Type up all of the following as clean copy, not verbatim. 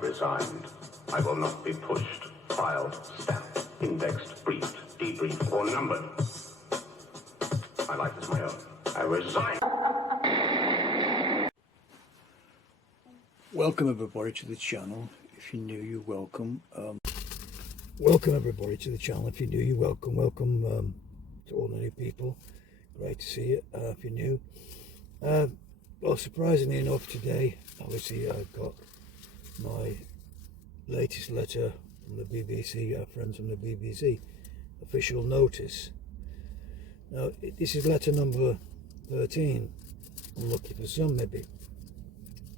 Resigned. I will not be pushed, filed, stamped, indexed, briefed, debriefed, or numbered. My life is my own. I resign. Welcome everybody to the channel. If you're new, you're welcome. Welcome everybody to the channel. If you're new, you're welcome. Welcome to all the new people. Great to see you. If you're new, well, surprisingly enough, today, obviously, I've got my latest letter from the BBC, our friends from the BBC, official notice. Now, this is letter number 13. Unlucky for some, maybe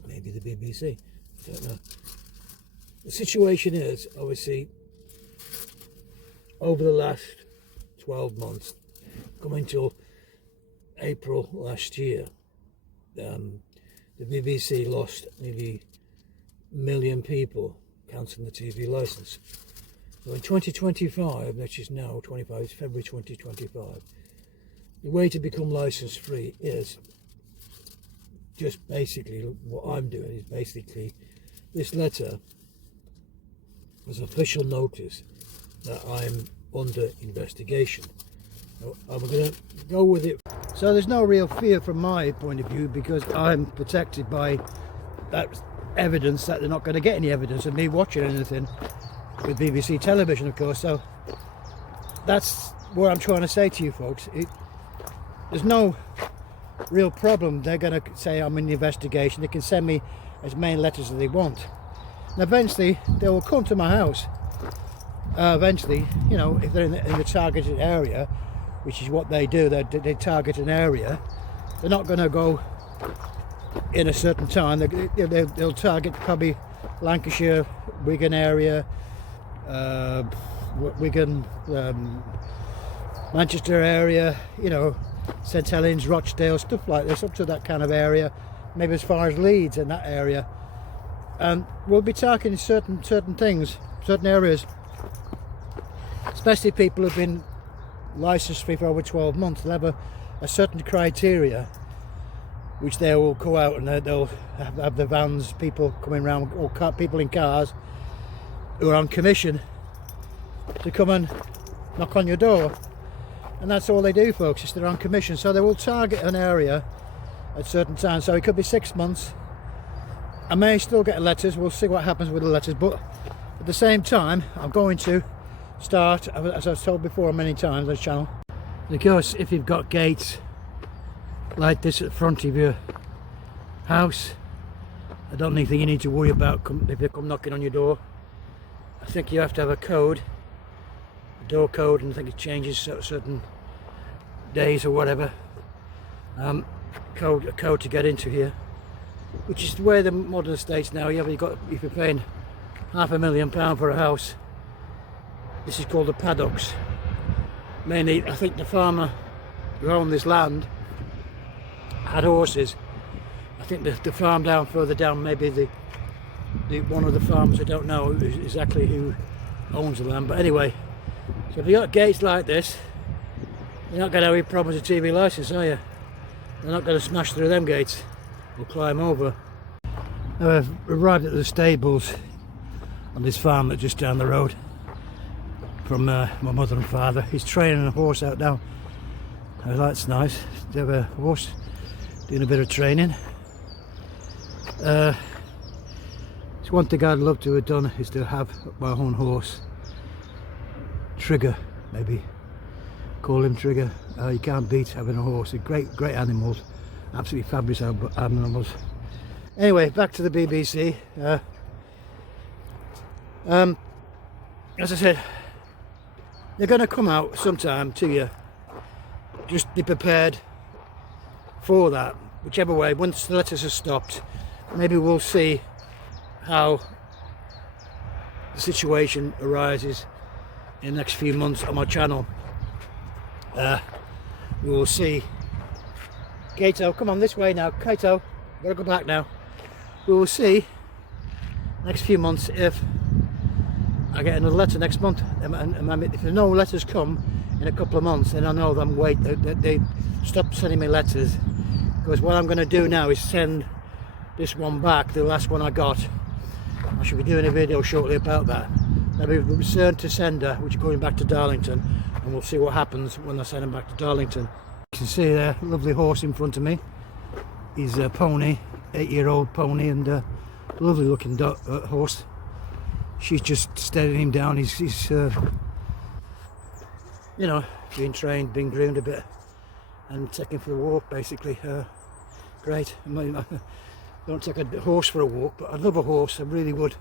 the BBC, I don't know. The situation is, obviously, over the last 12 months, coming till April last year, the BBC lost nearly million people cancelling the TV license. So in 2025, which is now 25, it's February 2025, the way to become license free is just basically what I'm doing is basically this letter was official notice that I'm under investigation. So I'm going to go with it. So there's no real fear from my point of view because I'm protected by that evidence that they're not going to get any evidence of me watching anything with BBC television, of course. So that's what I'm trying to say to you folks. There's no real problem. They're going to say I'm in the investigation. They can send me as many letters as they want, and eventually they will come to my house. Eventually, you know, if they're in the targeted area, which is what they do, they target an area. They're not going to go in a certain time. They'll target probably Lancashire, Wigan area, Wigan, Manchester area, you know, St Helens, Rochdale, stuff like this, up to that kind of area, maybe as far as Leeds in that area. And we'll be targeting certain things, certain areas, especially people who've been licensed free for over 12 months. They'll have a certain criteria which they will go out and they'll have the vans, people coming around, or people in cars who are on commission to come and knock on your door. And that's all they do, folks, is they're on commission. So they will target an area at certain times. So it could be 6 months. I may still get letters. We'll see what happens with the letters. But at the same time, I'm going to start, as I've told before many times on this channel, because if you've got gates like this at the front of your house, I don't think you need to worry about if they come knocking on your door. I think you have to have a code, a door code, and I think it changes certain days or whatever. A code to get into here, which is the way the modern estates now. If you're paying £500,000 for a house, this is called the paddocks. Mainly, I think the farmer who owned this land had horses. I think the farm down further down, maybe the one of the farmers, I don't know exactly who owns the land, but anyway, so if you got gates like this, you're not going to have any problems with TV license, are you? They're not going to smash through them gates or climb over. Now I've arrived at the stables on this farm that's just down the road from my mother and father. He's training a horse out now. Oh, that's nice. They have a horse doing a bit of training. It's one thing I'd love to have done, is to have my own horse. Trigger, maybe. Call him Trigger. You can't beat having a horse. They're great animals. Absolutely fabulous animals. Anyway, back to the BBC. As I said, they're going to come out sometime to you. Just be prepared for that. Whichever way, once the letters are stopped, maybe we'll see how the situation arises in the next few months on my channel. We will see. Kato, come on this way now. Kato, gotta go back now. We will see next few months if I get another letter next month. If there's no letters come in a couple of months, then I know them they stop sending me letters, because what I'm going to do now is send this one back, the last one I got. I should be doing a video shortly about that. That'll be returned to sender, which is going back to Darlington, and we'll see what happens when I send him back to Darlington. You can see there, a lovely horse in front of me. He's a pony, 8-year-old pony, and a lovely looking horse. She's just steadying him down. He's you know, being trained, being groomed a bit, and taken for a walk basically. Great. I don't take a horse for a walk, but I'd love a horse. I really would.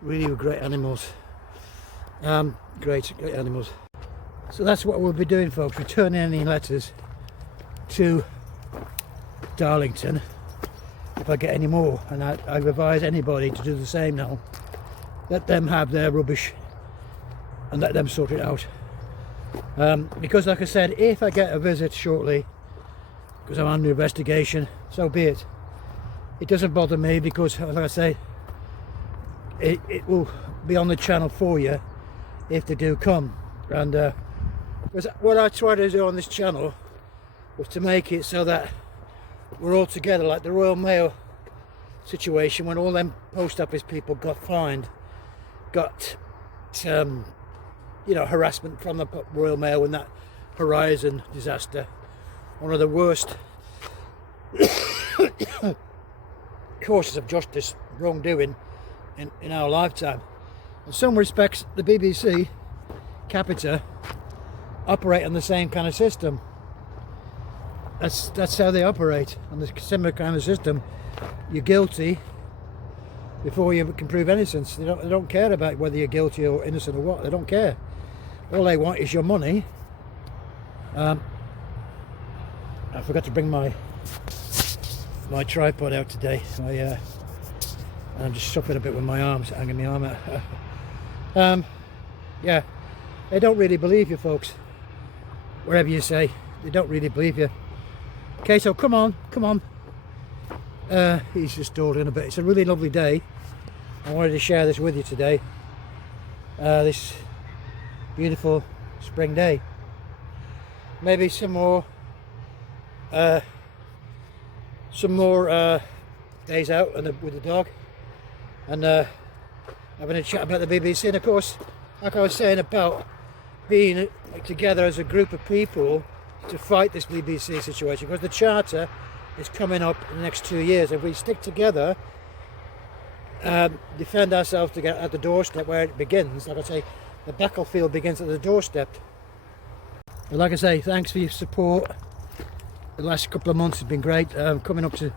Really were great animals. Great animals. So that's what we'll be doing, folks. Returning any letters to Darlington if I get any more, and I advise anybody to do the same now. Let them have their rubbish and let them sort it out. Because like I said, if I get a visit shortly, because I'm under investigation, so be it. It doesn't bother me, because like I say, it will be on the channel for you if they do come. And because what I try to do on this channel was to make it so that we're all together, like the Royal Mail situation, when all them post office people got fined, got you know, harassment from the Royal Mail in that Horizon disaster. One of the worst courses of justice, wrongdoing in our lifetime. In some respects, the BBC, Capita, operate on the same kind of system. That's how they operate, on the similar kind of system. You're guilty before you can prove innocence. They don't care about whether you're guilty or innocent or what. They don't care. All they want is your money. I forgot to bring my tripod out today. I'm just suffering a bit with my arms, hanging my arm out. Yeah, they don't really believe you, folks. Whatever you say, they don't really believe you. Okay, so come on. He's just dawdling a bit. It's a really lovely day. I wanted to share this with you today. This beautiful spring day. Maybe some more days out with the dog, and having a chat about the BBC. And of course, like I was saying about being together as a group of people to fight this BBC situation, because the Charter is coming up in the next 2 years. If we stick together, defend ourselves to get at the doorstep where it begins, like I say, the battlefield begins at the doorstep. But like I say, thanks for your support. The last couple of months has been great. Coming up to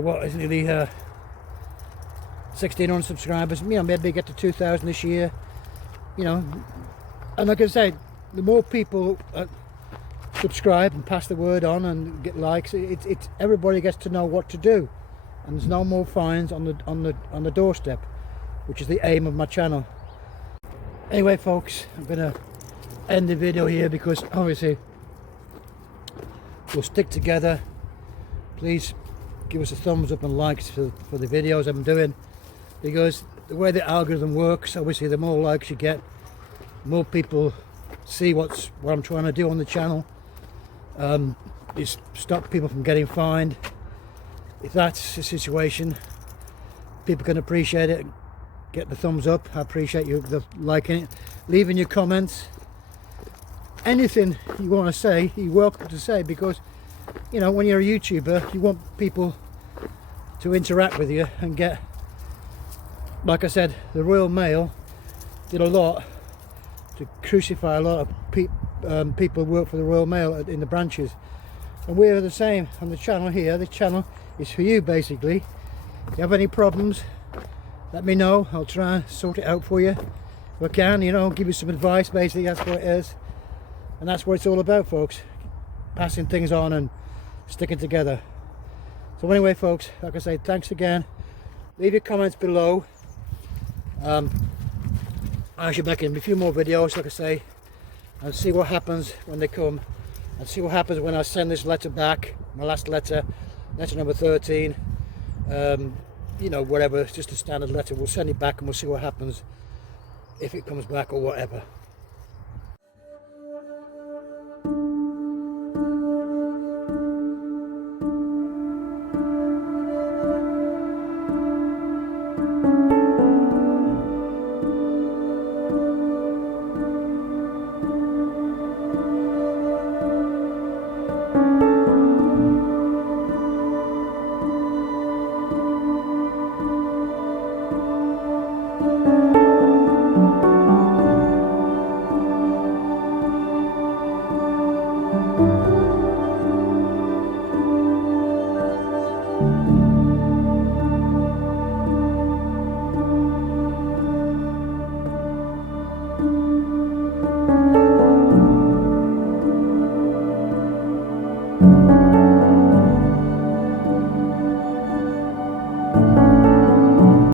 what is nearly 1,600 subscribers. You know, maybe get to 2,000 this year. You know, and like I say, the more people subscribe and pass the word on and get likes, it's everybody gets to know what to do, and there's no more fines on the doorstep, which is the aim of my channel. Anyway, folks, I'm gonna end the video here, because obviously we'll stick together. Please give us a thumbs up and likes for the videos I'm doing, because the way the algorithm works, obviously the more likes you get, more people see what I'm trying to do on the channel. Is stop people from getting fined. If that's the situation, people can appreciate it. Get the thumbs up. I appreciate you liking it, leaving your comments. Anything you want to say, you're welcome to say, because you know, when you're a YouTuber, you want people to interact with you and get, like I said, the Royal Mail did a lot to crucify a lot of people who work for the Royal Mail in the branches, and we're the same on the channel here. The channel is for you, basically. If you have any problems, let me know. I'll try and sort it out for you if I can, you know, give you some advice. Basically, that's what it is, and that's what it's all about, folks. Passing things on and sticking together. So anyway, folks, like I say, thanks again. Leave your comments below. I should make a few more videos, like I say, and see what happens when they come, and see what happens when I send this letter back, my last letter, letter number 13. You know, whatever, it's just a standard letter. We'll send it back and we'll see what happens, if it comes back or whatever.